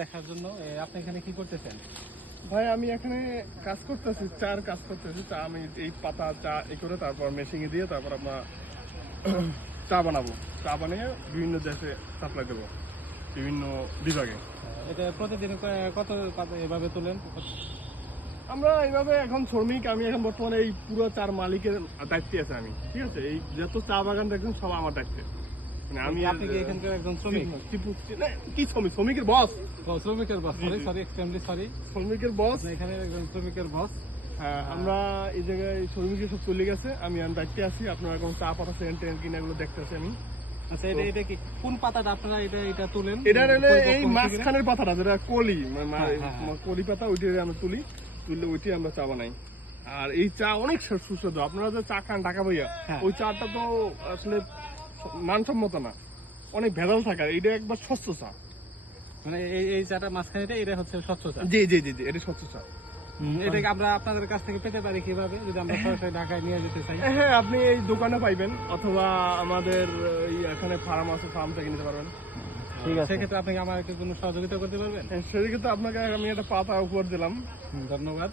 দেখার জন্য আপনি এখানে কি করতেছেন? ভাই আমি এখানে কাজ করতেছি, চার কাজ করতেছি। চা আমি এই পাতা চা করে তারপর মেশিনে দিয়ে তারপর আমরা চা বানাবো। চা বানিয়ে বিভিন্ন দেশে সাপ্লাই দেবো, বিভিন্ন বিভাগে। এটা প্রতিদিন কত পাতা এভাবে তোলেন? আমরা এইভাবে এখন শ্রমিক, আমি এখন বর্তমানে এই পুরো চার মালিকের দায়িত্বে আছে আমি, ঠিক আছে? এই যত চা বাগান দেখছেন সব আমার দায়িত্বে। মানে আমি আপনি কি এখানকার একজন শ্রমিক? কি শ্রমিক? শ্রমিকের বস। শ্রমিকের বস, সরি এক্সট্রিমলি সরি। শ্রমিকের বস, এখানে একজন শ্রমিকের বস। হ্যাঁ, আমরা এই জায়গায় শ্রমিকের সব চলে গেছে, আমি দায়িত্বে আছি। আপনারা এখন চা পাতা সেন্ট কিনা এগুলো দেখতেছি আমি। আচ্ছা, এটা কি কোন পাতাটা আপনারা এটা তুলেন? এটা এই মাঝখানের পাতাটা যেটা কলি, কলি পাতা, ওইটাই আমরা তুলে ওইটাই আমরা চা বানাই। আর এই চা অনেক সুস্বাদু। আপনারা যে চা খান ঢাকা ভাইয়া, ওই চাটা তো আসলে মানসম্মত না, অনেক ভেজাল থাকে। এটা একবার স্বচ্ছ চা, মানে এই চাটা মাঝখানে এটা হচ্ছে স্বচ্ছ চা। জি জি জি জি, এটা স্বচ্ছ চা। এটাকে আমরা আপনাদের কাছ থেকে পেতে পারি কিভাবে, যদি আমরা সরাসরি ঢাকায় নিয়ে যেতে চাই? হ্যাঁ, আপনি এই দোকানে পাইবেন, অথবা আমাদের এখানে ফার্ম আছে, ফার্ম থেকে নিতে পারবেন। ঠিক আছে, সেক্ষেত্রে আপনি আমাকে কোনো সহযোগিতা করতে পারবেন? সেদিকে তো আপনাকে আমি একটা পাতা উপহার দিলাম। ধন্যবাদ।